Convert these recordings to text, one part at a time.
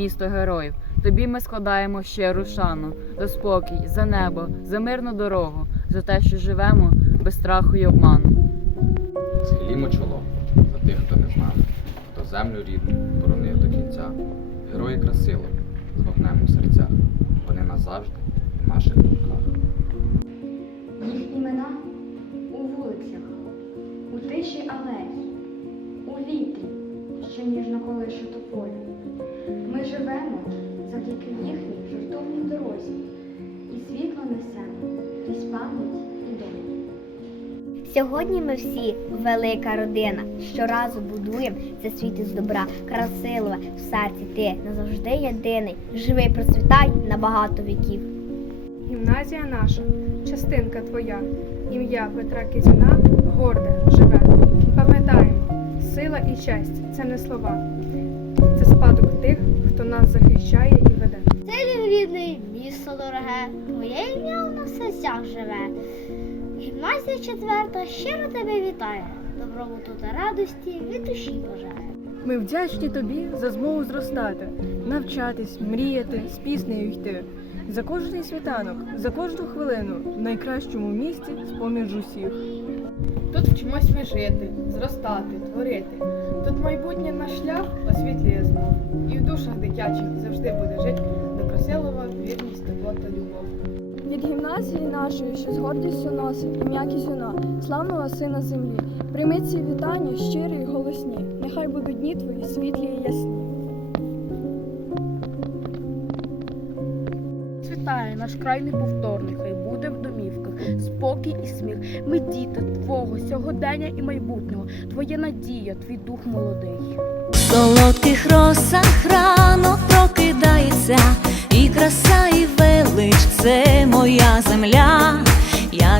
місто героїв. Тобі ми складаємо щиру шану, за спокій, за небо, за мирну дорогу, за те, що живемо без страху й обману. Схилімо чоло за тих, хто не знав, хто землю рідну боронив до кінця. Герої красили з вогнем у серцях. Вони назавжди в наших думках. Їх імена у вулицях, у тиші алей, у вітрі, що ніжно колише тополю. Жертовній і світло несемо крізь пам'ять і долю. Сьогодні ми всі велика родина. Щоразу будуємо це світ із добра, красилова в серці ти назавжди єдиний. Живий, процвітай на багато віків. Гімназія наша, частинка твоя, ім'я Петра Кізюна горде, живе. Пам'ятаємо, сила і честь це не слова, це спадок тих, хто нас захищає і веде. Місто дороге, твоє ім'я у нас серцях живе. Гімназія четверта щиро тебе вітає. Добробуту та радості від душі бажає. Ми вдячні тобі за змогу зростати, навчатись, мріяти, з піснею йти. За кожний світанок, за кожну хвилину в найкращому місці з-поміж усіх. Тут вчимось ми жити, зростати, творити. Тут майбутнє наш шлях освітлює знов. І в душах дитячих завжди буде жити до красилова вірність, тепло та любов. Від гімназії нашої, що з гордістю носить ім'я Кізюна, славного сина землі. Прийми ці вітання щирі й голосні. Нехай будуть дні твої світлі і ясні. Цвітає наш край неповторний, хай буде в домівках спокій і сміх. Ми діти твого сьогодення і майбутнього. Твоя надія, твій дух молодий. В солодких росах рано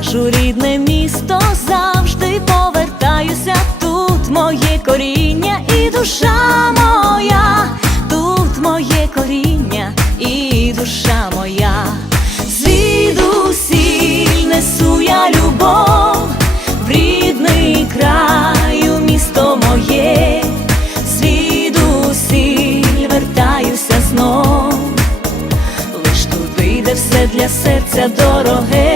Я рідне місто завжди повертаюся. Тут моє коріння і душа моя, тут моє коріння і душа моя. Звідусіль несу я любов в край, місто моє, звідусіль вертаюся знов, лиш туди, де все для серця дороге.